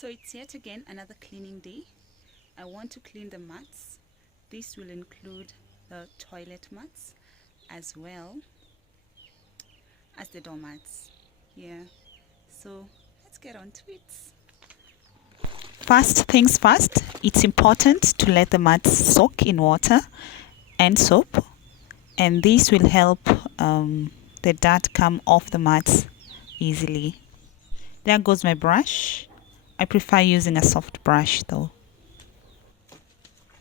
So it's yet again another cleaning day. I want to clean the mats. This will include the toilet mats as well as the doormats. Yeah, so let's get on to it. First things first, it's important to let the mats soak in water and soap, and this will help the dirt come off the mats easily. There goes my brush. I prefer using a soft brush though.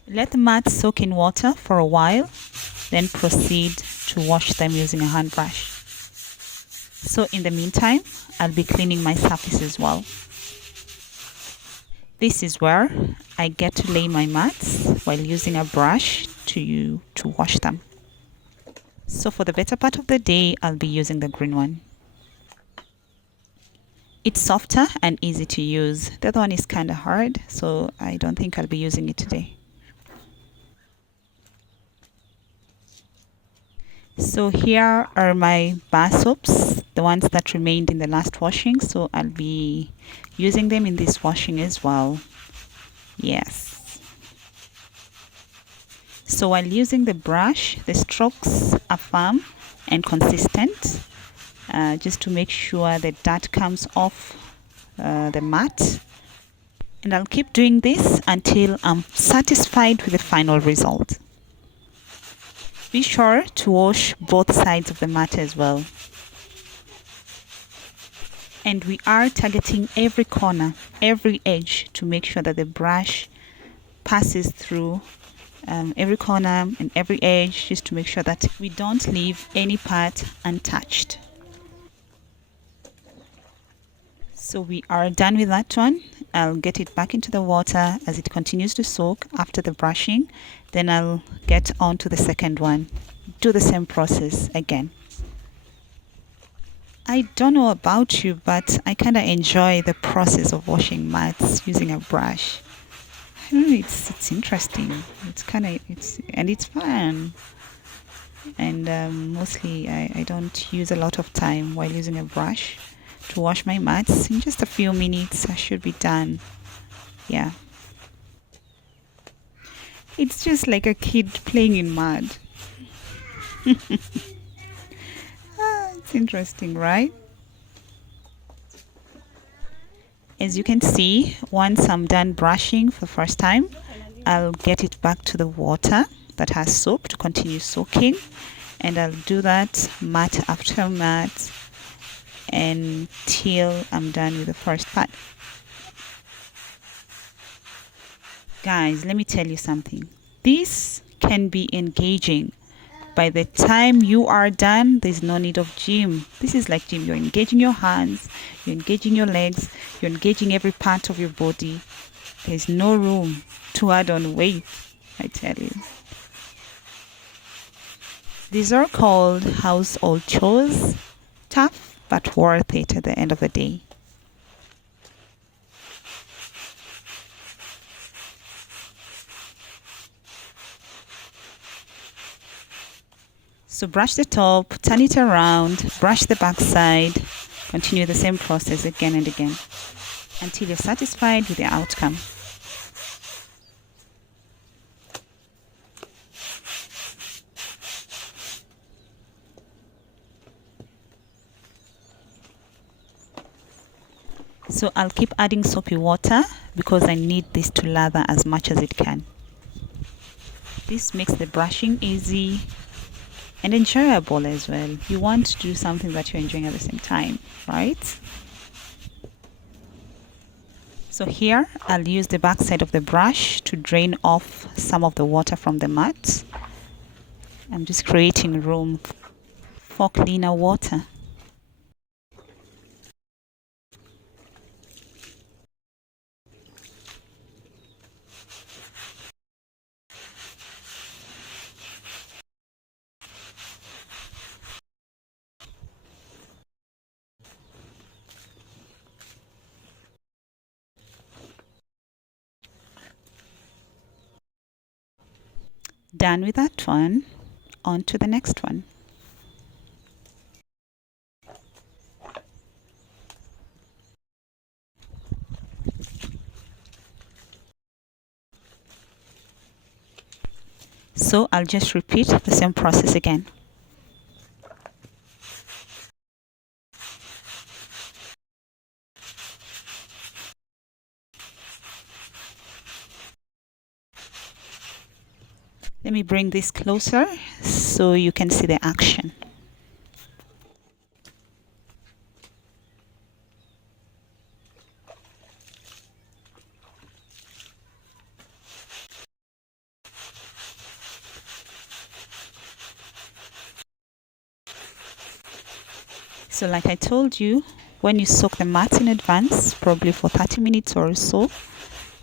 Let the mats soak in water for a while, then proceed to wash them using a hand brush. So in the meantime, I'll be cleaning my surface as well. This is where I get to lay my mats while using a brush to wash them. So for the better part of the day, I'll be using the green one. It's softer and easy to use. The other one is kind of hard, so I don't think I'll be using it today. So here are my bar soaps, the ones that remained in the last washing. So I'll be using them in this washing as well. Yes. So while using the brush, the strokes are firm and consistent, just to make sure the dirt comes off the mat. And I'll keep doing this until I'm satisfied with the final result. Be sure to wash both sides of the mat as well. And we are targeting every corner, every edge, to make sure that the brush passes through every corner and every edge, just to make sure that we don't leave any part untouched. So we are done with that one. I'll get it back into the water as it continues to soak after the brushing. Then I'll get on to the second one. Do the same process again. I don't know about you, but I kind of enjoy the process of washing mats using a brush. I don't know, it's interesting. It's fun. And mostly I don't use a lot of time while using a brush to wash my mats. In just a few minutes I should be done. Yeah, it's just like a kid playing in mud. It's interesting, right? As you can see, once I'm done brushing for the first time, I'll get it back to the water that has soap to continue soaking, and I'll do that mat after mat until I'm done with the first part. Guys, let me tell you something. This can be engaging. By the time you are done, there's no need of gym. This is like gym. You're engaging your hands, you're engaging your legs, you're engaging every part of your body. There's no room to add on weight, I tell you. These are called household chores. Tough, but worth it at the end of the day. So brush the top, turn it around, brush the back side, continue the same process again and again until you're satisfied with the outcome. So I'll keep adding soapy water because I need this to lather as much as it can. This makes the brushing easy and enjoyable as well. You want to do something that you're enjoying at the same time, right? So here I'll use the back side of the brush to drain off some of the water from the mat. I'm just creating room for cleaner water. Done with that one, on to the next one. So I'll just repeat the same process again. Let me bring this closer so you can see the action. So like I told you, when you soak the mat in advance, probably for 30 minutes or so,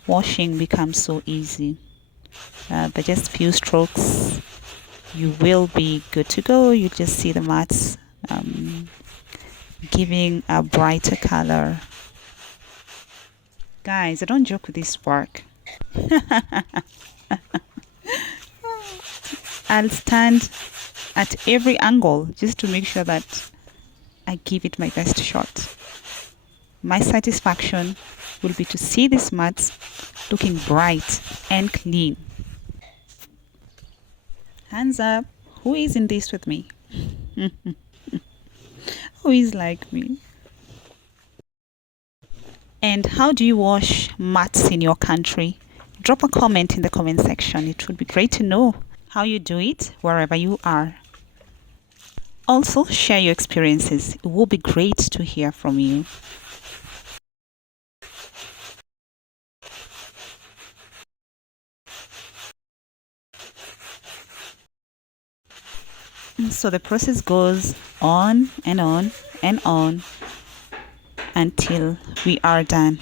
washing becomes so easy. But just few strokes, you will be good to go. You just see the mats giving a brighter color. Guys, I don't joke with this work. I'll stand at every angle just to make sure that I give it my best shot. My satisfaction will be to see these mats looking bright and clean. Hands up, who is in this with me? Who is like me? And how do you wash mats in your country? Drop a comment in the comment section. It would be great to know how you do it wherever you are. Also, share your experiences. It will be great to hear from you. So the process goes on and on and on until we are done.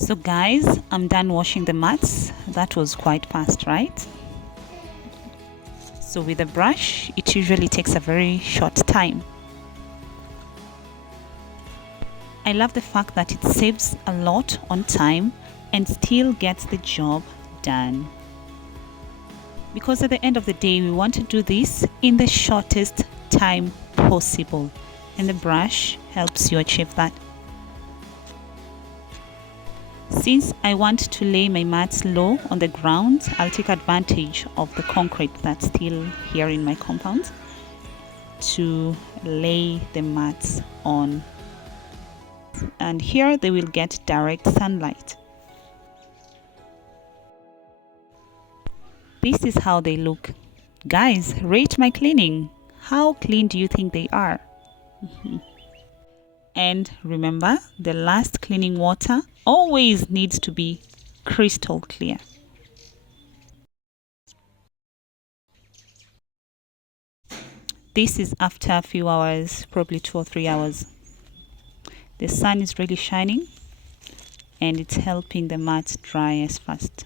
So guys, I'm done washing the mats. That was quite fast, right? So with a brush, it usually takes a very short time. I love the fact that it saves a lot on time and still gets the job done. Because at the end of the day, we want to do this in the shortest time possible, and the brush helps you achieve that. Since I want to lay my mats low on the ground, I'll take advantage of the concrete that's still here in my compound to lay the mats on. And here they will get direct sunlight. This is how they look. Guys, rate my cleaning. How clean do you think they are? And remember, the last cleaning water always needs to be crystal clear. This is after a few hours, probably 2 or 3 hours. The sun is really shining and it's helping the mats dry as fast.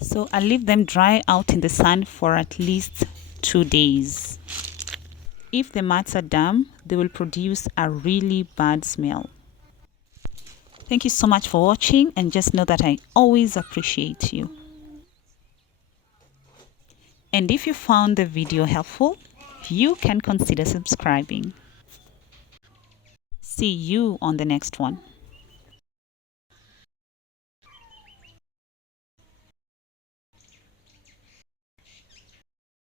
So I'll leave them dry out in the sun for at least 2 days. If the mats are damp, they will produce a really bad smell. Thank you so much for watching, and just know that I always appreciate you. And if you found the video helpful, you can consider subscribing. See you on the next one.